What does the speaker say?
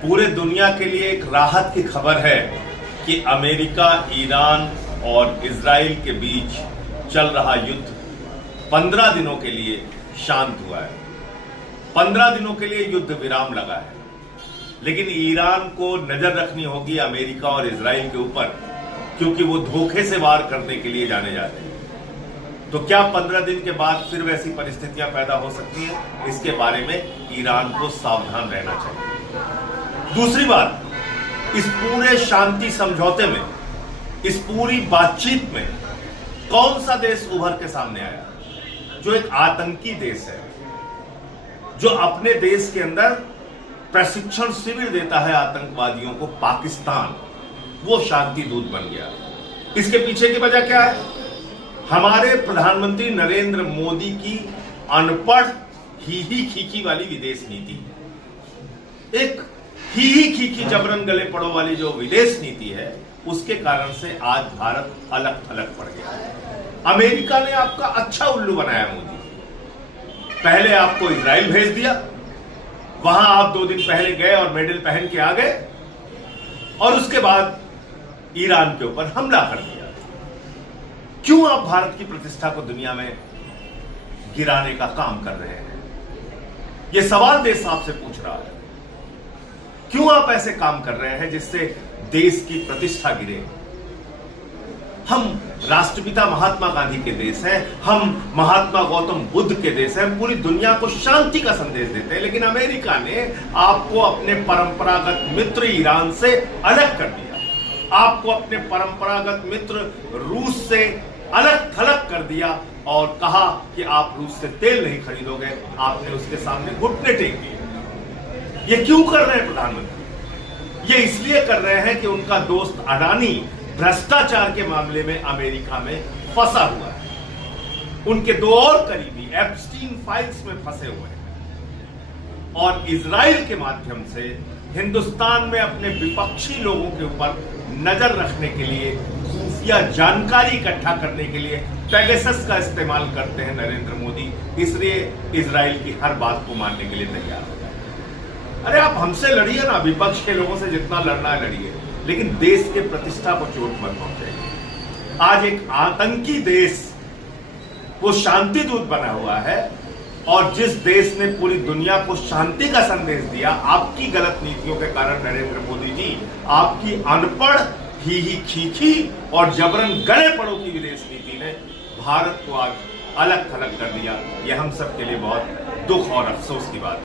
पूरे दुनिया के लिए एक राहत की खबर है कि अमेरिका, ईरान और इजराइल के बीच चल रहा युद्ध 15 दिनों के लिए शांत हुआ है। 15 दिनों के लिए युद्ध विराम लगा है, लेकिन ईरान को नजर रखनी होगी अमेरिका और इजराइल के ऊपर, क्योंकि वो धोखे से वार करने के लिए जाने जाते हैं। तो क्या 15 दिन के बाद फिर वैसी परिस्थितियां पैदा हो सकती हैं? इसके बारे में ईरान को सावधान रहना चाहिए। दूसरी बात, इस पूरे शांति समझौते में, इस पूरी बातचीत में कौन सा देश उभर के सामने आया जो एक आतंकी देश है, जो अपने देश के अंदर प्रशिक्षण शिविर देता है आतंकवादियों को? पाकिस्तान वो शांति दूत बन गया। इसके पीछे की वजह क्या है? हमारे प्रधानमंत्री नरेंद्र मोदी की अनपढ़ ही खीखी वाली विदेश नीति, एक ही खीखी जबरन गले पड़ो वाली जो विदेश नीति है, उसके कारण से आज भारत अलग थलग पड़ गया। अमेरिका ने आपका अच्छा उल्लू बनाया। मोदी पहले आपको इजराइल भेज दिया, वहां आप 2 दिन पहले गए और मेडल पहन के आ गए, और उसके बाद ईरान के ऊपर हमला कर दिया। क्यों आप भारत की प्रतिष्ठा को दुनिया में गिराने का काम कर रहे हैं? यह सवाल देश आपसे पूछ रहा है। क्यों आप ऐसे काम कर रहे हैं जिससे देश की प्रतिष्ठा गिरे? हम राष्ट्रपिता महात्मा गांधी के देश हैं, हम महात्मा गौतम बुद्ध के देश हैं, पूरी दुनिया को शांति का संदेश देते हैं, लेकिन अमेरिका ने आपको अपने परंपरागत मित्र ईरान से अलग कर दिया, आपको अपने परंपरागत मित्र रूस से अलग थलग कर दिया और कहा कि आप रूस से तेल नहीं खरीदोगे। आपने उसके सामने घुटने टेक दिए। ये क्यों कर रहे हैं प्रधानमंत्री? ये इसलिए कर रहे हैं कि उनका दोस्त अडानी भ्रष्टाचार के मामले में अमेरिका में फंसा हुआ है। उनके 2 और करीबी एप्स्टीन फाइल्स में फंसे हुए हैं, और इजराइल के माध्यम से हिंदुस्तान में अपने विपक्षी लोगों के ऊपर नजर रखने के लिए, खुफिया जानकारी इकट्ठा करने के लिए पेगासस का इस्तेमाल करते हैं नरेंद्र मोदी। इसलिए इजराइल की हर बात को मानने के लिए तैयार हो जाए। अरे आप हमसे लड़िए ना, विपक्ष के लोगों से जितना लड़ना है लड़िए, लेकिन देश के प्रतिष्ठा को चोट मत पहुंचाइए। आज एक आतंकी देश वो शांति दूत बना हुआ है, और जिस देश ने पूरी दुनिया को शांति का संदेश दिया, आपकी गलत नीतियों के कारण नरेंद्र मोदी जी, आपकी अनपढ़ ही खीखी और जबरन गले पड़ो की विदेश नीति ने भारत को आज अलग थलग कर दिया। यह हम सब के लिए बहुत दुख और अफसोस की बात है।